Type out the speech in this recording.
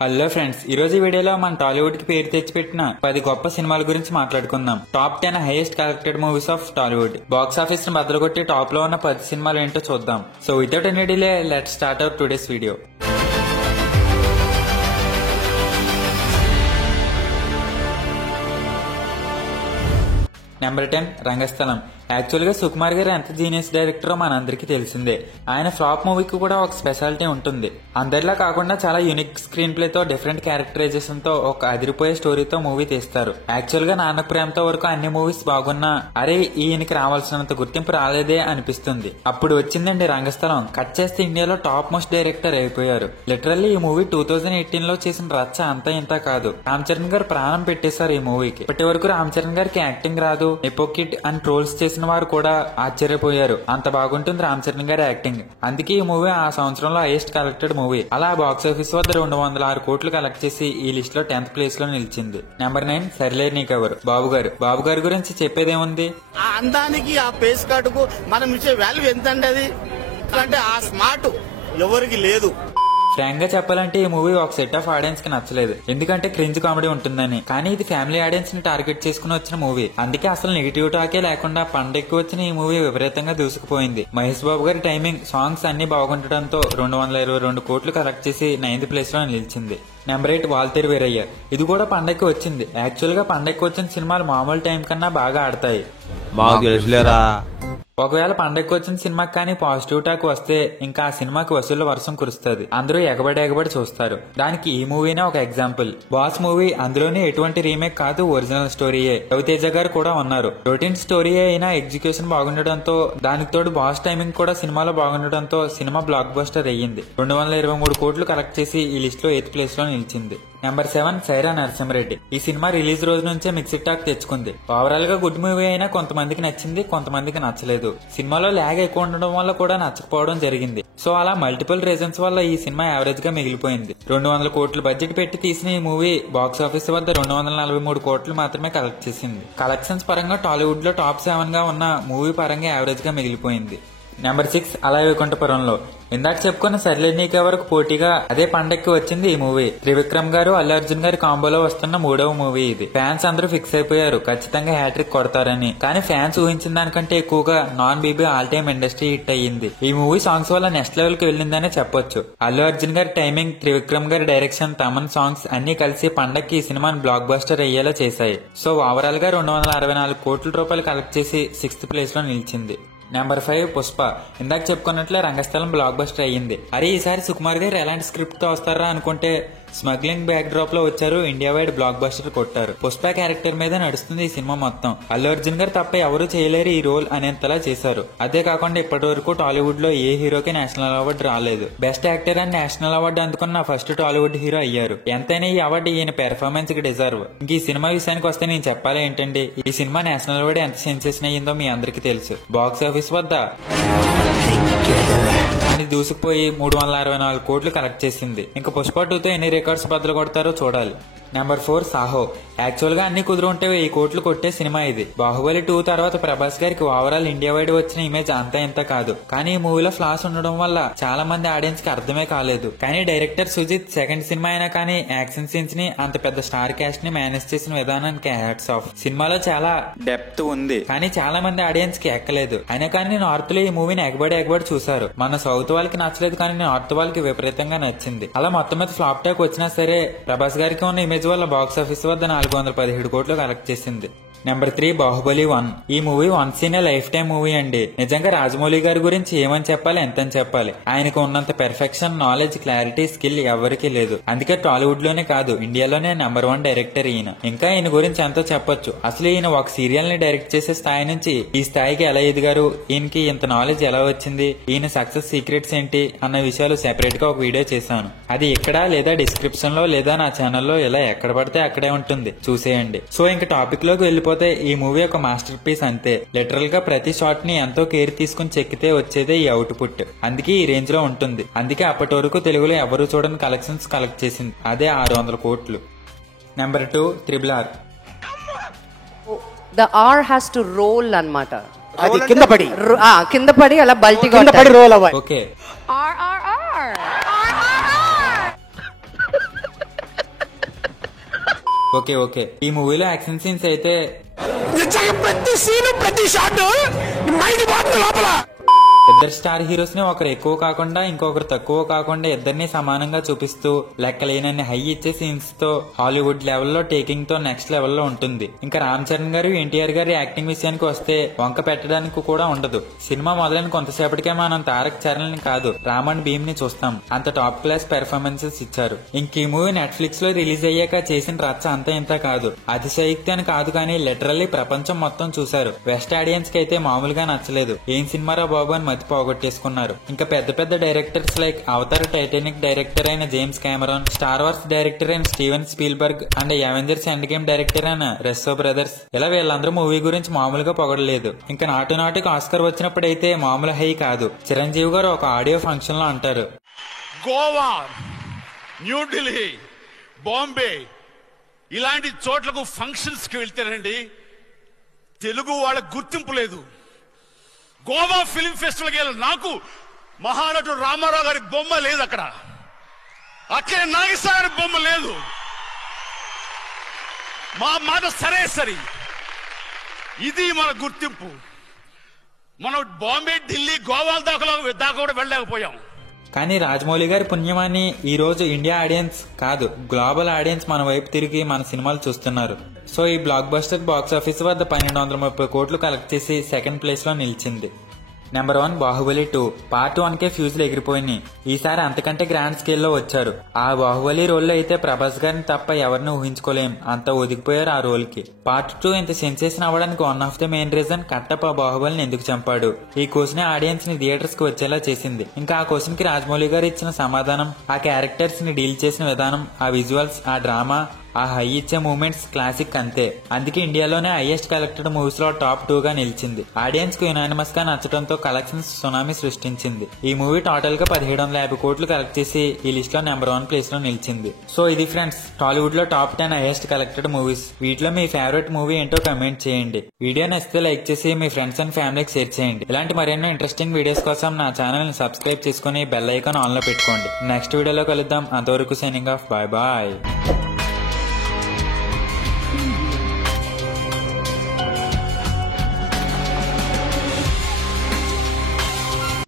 Hello friends, ఈ రోజు వీడియోలో మన టాలీవుడ్ కి పేరు తెచ్చిపెట్టిన 10 గొప్ప సినిమాల గురించి మాట్లాడుకుందాం. Top 10 highest collected movies of Tollywood. Box office ని బద్దలుకొట్టి టాప్ లో ఉన్న 10 సినిమాలు ఏంటో చూద్దాం. So without any delay let's start our today's video. Number 10 Rangasthalam. Actual గా సుకుమార్ గారు ఎంత జీనియస్ డైరెక్టరో మనందరికీ తెలిసిందే. ఆయన ఫ్లాప్ మూవీకి కూడా ఒక స్పెషాలిటీ ఉంటుంది. అందరిలా కాకుండా చాలా యూనిక్ స్క్రీన్ ప్లే తో, డిఫరెంట్ క్యారెక్టరైజేషన్ తో, ఒక అదిరిపోయే స్టోరీతో మూవీ తీస్తారు. యాక్చువల్ గా నాన్న ప్రేమతో వరకు అన్ని మూవీస్ బాగున్నా అరే ఈయనకి రావాల్సినంత గుర్తింపు రాలేదే అనిపిస్తుంది. అప్పుడు వచ్చిందండి రంగస్థలం. కట్ చేస్తే ఇండియాలో టాప్ మోస్ట్ డైరెక్టర్ అయిపోయారు. లిటరల్లీ ఈ మూవీ 2018 లో చేసిన రచ్చ అంతా ఇంత కాదు. రామ్ చరణ్ గారు ప్రాణం పెట్టేశారు ఈ మూవీకి. ఇప్పటి వరకు రామ్ చరణ్ గారికి యాక్టింగ్ రాదు, ఎపోకిట్ అని ట్రోల్స్ చేసిన వారు కూడా ఆశ్చర్యపోయారు. అంత బాగుంటుంది రామ్ చరణ్ గారి యాక్టింగ్. అందుకే ఈ మూవీ ఆ సంవత్సరంలో హైయెస్ట్ కలెక్టెడ్ మూవీ. అలా బాక్స్ ఆఫీస్ వద్ద 206 కోట్లు కలెక్ట్ చేసి ఈ లిస్ట్ లో 10th ప్లేస్ లో నిలిచింది. నెంబర్ 9 సరిలేరు నీకెవరు. బాబు గారి గురించి చెప్పేదేముంది? ఆ అందానికి, ఆ పేస్ కార్డుకు మనం ఇచ్చే వాల్యూ ఎంత అండి? అది అంటే ఆ స్మార్ట్ ఎవరికి లేదు. ఫ్రాంక్ గా చెప్పాలంటే ఈ మూవీ ఒక సెట్ ఆఫ్ ఆడియన్స్ కి నచ్చలేదు. ఎందుకంటే క్రింజ్ కామెడీ ఉంటుందని. కానీ ఇది ఫ్యామిలీ ఆడియన్స్ ని టార్గెట్ చేసుకుని వచ్చిన మూవీ. అందుకే అసలు నెగిటివ్ టాకే లేకుండా పండెక్కి వచ్చిన ఈ మూవీ విపరీతంగా దూసుకుపోయింది. మహేష్ బాబు గారి టైమింగ్, సాంగ్స్ అన్ని బాగుండటంతో 222 కోట్లు కలెక్ట్ చేసి 9th ప్లేస్ లో నిలిచింది. నెంబర్ 8 వాల్తేరు వీరయ్య. ఇది కూడా పండక్కి వచ్చింది. యాక్చువల్ గా పండక్కి వచ్చిన సినిమాలు మామూలు టైం కన్నా బాగా ఆడతాయి. ఒకవేళ పండగకి వచ్చిన సినిమాకి కానీ పాజిటివ్ టాక్ వస్తే ఇంకా ఆ సినిమాకి వసూళ్ల వర్షం కురుస్తుంది. అందరూ ఎగబడి చూస్తారు. దానికి ఈ మూవీనే ఒక ఎగ్జాంపుల్. బాస్ మూవీ అందులోనే ఎటువంటి రీమేక్ కాదు, ఒరిజినల్ స్టోరీయే. రవితేజ గారు కూడా ఉన్నారు. రొటీన్ స్టోరీ అయినా ఎగ్జిక్యూషన్ బాగుండటంతో, దానికి తోడు బాస్ టైమింగ్ కూడా సినిమాలో బాగుండటంతో సినిమా బ్లాక్ బస్టర్ అయ్యింది. 223 కోట్లు కలెక్ట్ చేసి ఈ లిస్ట్ లో 8th ప్లేస్ లో నిలిచింది. నెంబర్ 7 సైరా నరసింహారెడ్డి. ఈ సినిమా రిలీజ్ రోజు నుంచే మిక్స్డ్ టాక్ తెచ్చుకుంది. ఓవరాల్ గా గుడ్ మూవీ అయినా కొంతమందికి నచ్చింది, కొంతమందికి నచ్చలేదు. సినిమాలో ల్యాగ్ ఎక్కువ ఉండడం వల్ల కూడా నచ్చకపోవడం జరిగింది. సో అలా మల్టిపుల్ రీజన్స్ వల్ల ఈ సినిమా యావరేజ్ గా మిగిలిపోయింది. 200 కోట్లు బడ్జెట్ పెట్టి తీసిన ఈ మూవీ బాక్స్ ఆఫీస్ వద్ద 243 కోట్లు మాత్రమే కలెక్ట్ చేసింది. కలెక్షన్స్ పరంగా టాలీవుడ్ లో టాప్ 7 గా ఉన్న మూవీ పరంగా యావరేజ్ గా మిగిలిపోయింది. నెంబర్ 6 అలా వైకుంఠపురంలో. ఇందాక చెప్పుకున్న సరిలేరు నీకెవరకు పోటీగా అదే పండక్కి వచ్చింది ఈ మూవీ. త్రివిక్రమ్ గారు, అల్లు అర్జున్ గారి కాంబోలో వస్తున్న 3వ మూవీ ఇది. ఫ్యాన్స్ అందరూ ఫిక్స్ అయిపోయారు ఖచ్చితంగా హ్యాట్రిక్ కొడతారని. కానీ ఫ్యాన్స్ ఊహించిన దానికంటే ఎక్కువగా non BB all time industry hit అయ్యింది. ఈ మూవీ సాంగ్స్ వల్ల నెక్స్ట్ లెవెల్ కి వెళ్ళిందనే చెప్పొచ్చు. అల్లు అర్జున్ గారి టైమింగ్, త్రివిక్రమ్ గారి డైరెక్షన్, తమన్ సాంగ్స్ అన్ని కలిసి పండక్కి ఈ సినిమాని బ్లాక్ బస్టర్ అయ్యేలా చేశాయి. సో ఓవరాల్ గా 264 కోట్ల రూపాయలు కలెక్ట్ చేసి 6th ప్లేస్ లో నిలిచింది. నెంబర్ 5 పుష్ప. ఇందాక చెప్పుకున్నట్లే రంగస్థలం బ్లాక్ బస్టర్ అయ్యింది. అరే ఈసారి సుకుమార్ గారు ఎలాంటి స్క్రిప్ట్ తో వస్తారా అనుకుంటే స్మగ్లింగ్ బ్యాక్ డ్రాప్ లో వచ్చారు. ఇండియా వైడ్ బ్లాక్ బస్టర్ కొట్టారు. పుష్ప క్యారెక్టర్ మీద నడుస్తుంది ఈ సినిమా మొత్తం. అల్లు అర్జున్ గారు తప్ప ఎవరూ చేయలేరు ఈ రోల్ అనేంతలా చేశారు. అదే కాకుండా ఇప్పటి వరకు టాలీవుడ్ లో ఏ హీరోకి నేషనల్ అవార్డు రాలేదు. బెస్ట్ యాక్టర్ అని నేషనల్ అవార్డు అందుకున్న ఫస్ట్ టాలీవుడ్ హీరో అయ్యారు. ఎంతైనా ఈ అవార్డు ఈయన పెర్ఫార్మెన్స్ కి డిజర్వ్. ఇంక ఈ సినిమా విషయానికి వస్తే నేను చెప్పాలి ఏంటండి, ఈ సినిమా నేషనల్ అవార్డు ఎంత సెన్సేషన్ అయ్యిందో మీ అందరికీ తెలుసు. బాక్స్ ఆఫీస్ వద్ద దూసుకుపోయి 364 కోట్లు కలెక్ట్ చేసింది. ఇంకా పుష్ప 2తో ఎన్ని రికార్డ్స్ బద్దలు కొడతారో చూడాలి. నెంబర్ 4 సాహో. యాక్చువల్ గా అన్ని కుదురుంటే 1000 కోట్లు కొట్టే సినిమా ఇది. బాహుబలి 2 తర్వాత ప్రభాస్ గారికి ఓవరాల్ ఇండియా వైడ్ వచ్చిన ఇమేజ్ అంతా ఇంత కాదు. కానీ ఈ మూవీలో ఫ్లాస్ ఉండడం వల్ల చాలా మంది ఆడియన్స్ కి అర్థమే కాలేదు. కానీ డైరెక్టర్ సుజిత్ సెకండ్ సినిమా అయినా కానీ యాక్షన్ సీన్స్ ని, అంత పెద్ద స్టార్ క్యాస్ట్ ని మేనేజ్ చేసిన విధానానికి హ్యాట్స్ ఆఫ్. సినిమాలో చాలా డెప్త్ ఉంది కానీ చాలా మంది ఆడియన్స్ కి ఎక్కలేదు. అయినా కానీ నార్త్ లో ఈ మూవీని ఎగబడి చూసారు. మన సౌత్ వాళ్ళకి నచ్చలేదు కానీ నార్త్ వాళ్ళకి విపరీతంగా నచ్చింది. అలా మొత్తం మీద ఫ్లాప్ టాక్ వచ్చినా సరే ప్రభాస్ గారికి ఉన్న ఇమేజ్ వల్ల బాక్స్ ఆఫీస్ వద్ద 417 కోట్లు కలెక్ట్ చేసింది. నెంబర్ 3 బాహుబలి 1. ఈ movie once in a life time movie అండి. నిజంగా రాజమౌళి గారి గురించి ఏమని చెప్పాలి, ఎంతని చెప్పాలి. ఆయనకు ఉన్నంత పెర్ఫెక్షన్, నాలెడ్జ్, క్లారిటీ, స్కిల్ ఎవరికీ లేదు. అందుకే టాలీవుడ్ లోనే కాదు ఇండియాలోనే నెంబర్ 1 డైరెక్టర్ ఈయన. ఇంకా ఈయన గురించి ఎంతో చెప్పొచ్చు. అసలు ఈయన ఒక సీరియల్ ని డైరెక్ట్ చేసే స్థాయి నుంచి ఈ స్థాయికి ఎలా ఎదిగారు, ఈయనకి ఇంత నాలెడ్జ్ ఎలా వచ్చింది, ఈయన సక్సెస్ సీక్రెట్స్ ఏంటి అన్న విషయాలు సెపరేట్ గా ఒక వీడియో చేశాను. అది ఇక్కడ లేదా డిస్క్రిప్షన్ లో లేదా నా ఛానల్లో ఇలా ఎక్కడ పడితే అక్కడే ఉంటుంది, చూసేయండి. సో ఇంకా టాపిక్ లోకి వెళ్ళిపోతే ఈ మూవీ ఒక మాస్టర్ పీస్ అంతే. లిటరల్ గా ప్రతి షాట్ ని ఎంతో కేర్ తీసుకుని చెక్కితే వచ్చేదే ఈ అవుట్పుట్. అందుకే ఈ రేంజ్ లో ఉంటుంది. అందుకే అప్పటి వరకు తెలుగులో ఎవరు చూడని కలెక్షన్స్ కలెక్ట్ చేసింది. అదే 600 కోట్లు. Number 2 triple R. The R has to roll అన్నమాట. అది కింద పడి అలా బల్టిగా ఓకే. ఓకే ఈ మూవీలో యాక్షన్ సీన్స్ అయితే ప్రతి సీను ప్రతి షాట్ మైండ్ పోతుంది లోపల. ఇద్దరు స్టార్ హీరోస్ ని ఒకరు ఎక్కువ కాకుండా ఇంకొకరు తక్కువ కాకుండా ఇద్దరిని సమానంగా చూపిస్తూ లెక్కలేనన్ని హై ఇచ్చే సీన్స్ తో హాలీవుడ్ లెవెల్లో టేకింగ్ తో నెక్స్ట్ లెవెల్లో ఉంటుంది. ఇంకా రామ్ చరణ్ గారు ఎన్టీఆర్ గారి యాక్టింగ్ విషయానికి వస్తే వంక పెట్టడానికి కూడా ఉండదు. సినిమా మొదలైన కొంతసేపటికే మనం తారక్ చరణ్ ని కాదు రామ్ అండ్ భీమ్ ని చూస్తాం. అంత టాప్ క్లాస్ పెర్ఫార్మెన్సెస్ ఇచ్చారు. ఇంక ఈ మూవీ నెట్ఫ్లిక్స్ లో రిలీజ్ అయ్యాక చేసిన రచ్చ అంతా ఇంత కాదు. అతిశయోక్తి అని కాదు కానీ లిటరల్లీ ప్రపంచం మొత్తం చూశారు. వెస్ట్ ఆడియన్స్ కి అయితే మామూలుగా నచ్చలేదు. ఏం సినిమారా బాబు అని మతి పోగొట్టేసుకున్నారు. ఇంకా పెద్ద పెద్ద directors like Avatar Titanic director అయిన James Cameron, Star Wars director అయిన Steven Spielberg and Avengers Endgame director అయిన రస్సో బ్రదర్స్, ఇలా వీళ్ళందరూ మూవీ గురించి మామూలుగా పొగడలేదు. ఇంకా నాటికి ఆస్కర్ వచ్చినప్పుడైతే మామూలు హై కాదు. చిరంజీవి గారు ఒక ఆడియో ఫంక్షన్ లో అంటారు, గోవా, న్యూఢిల్లీ, బాంబే ఇలాంటి చోట్లకు ఫంక్షన్స్ కి వెళ్తేనండి తెలుగు వాళ్ళకి గుర్తింపు లేదు. గోవా ఫిల్మ్ ఫెస్టివల్కి వెళ్ళి నాకు మహానటుడు రామారావు గారి బొమ్మ లేదు, అక్కడ నాగేశ్వర గారి బొమ్మ లేదు. మా మాట సరే ఇది మన గుర్తింపు. మనం బాంబే, ఢిల్లీ, గోవా దాకా కూడా వెళ్ళలేకపోయాం. కానీ రాజమౌళి గారి పుణ్యమాన్ని ఈ రోజు ఇండియా ఆడియన్స్ కాదు గ్లోబల్ ఆడియన్స్ మన వైపు తిరిగి మన సినిమాలు చూస్తున్నారు. సో ఈ బ్లాక్ బస్టర్ బాక్స్ ఆఫీస్ వద్ద 1230 కోట్లు కలెక్ట్ చేసి సెకండ్ ప్లేస్ లో నిలిచింది. నెంబర్ 1 బాహుబలి 2 పార్ట్ 1కే ఫ్యూజులు ఎగిరిపోయినాయి. ఈసారి అంతకంటే గ్రాండ్ స్కేల్లో వచ్చారు. ఆ బాహుబలి రోల్లో అయితే ప్రభాస్ గారిని తప్ప ఎవరిని ఊహించుకోలేం, అంత ఒదిగిపోయారు ఆ రోల్ కి. పార్ట్ 2 ఇంత సెన్సేషన్ అవ్వడానికి one of the main reason Kattappa బాహుబలిని ఎందుకు చంపాడు. ఈ క్వశ్చన్ ఆడియన్స్ ని థియేటర్స్ కి వచ్చేలా చేసింది. ఇంకా ఆ క్వశ్చన్ కి రాజమౌళి గారు ఇచ్చిన సమాధానం, ఆ క్యారెక్టర్స్ ని డీల్ చేసిన విధానం, ఆ విజువల్స్, ఆ డ్రామా, ఆ హై ఇచ్చే మూమెంట్స్ క్లాసిక్ అంతే. అందుకే ఇండియాలోనే హైయెస్ట్ కలెక్టెడ్ మూవీస్ లో టాప్ 2 గా నిలిచింది. ఆడియన్స్ కు యునానిమస్ గా నచ్చడంతో కలెక్షన్స్ సునామీ సృష్టించింది. ఈ మూవీ టోటల్ గా 1750 కోట్లు కలెక్ట్ చేసి ఈ లిస్ట్ లో నెంబర్ 1 ప్లేస్ లో నిలిచింది. సో ఇది ఫ్రెండ్స్ టాలీవుడ్ లో టాప్ 10 హైయెస్ట్ కలెక్టెడ్ మూవీస్. వీటిలో మీ ఫేవరెట్ మూవీ ఏంటో కమెంట్ చేయండి. వీడియో నచ్చితే లైక్ చేసి మీ ఫ్రెండ్స్ అండ్ ఫ్యామిలీకి షేర్ చేయండి. ఇలాంటి మరెన్నో ఇంట్రెస్టింగ్ వీడియోస్ కోసం నా ఛానల్ ని సబ్స్క్రైబ్ చేసుకుని బెల్ ఐకాన్ ఆన్ లో పెట్టుకోండి. నెక్స్ట్ వీడియోలో కలుద్దాం. అంతవరకు సైనింగ్ ఆఫ్. Bye bye.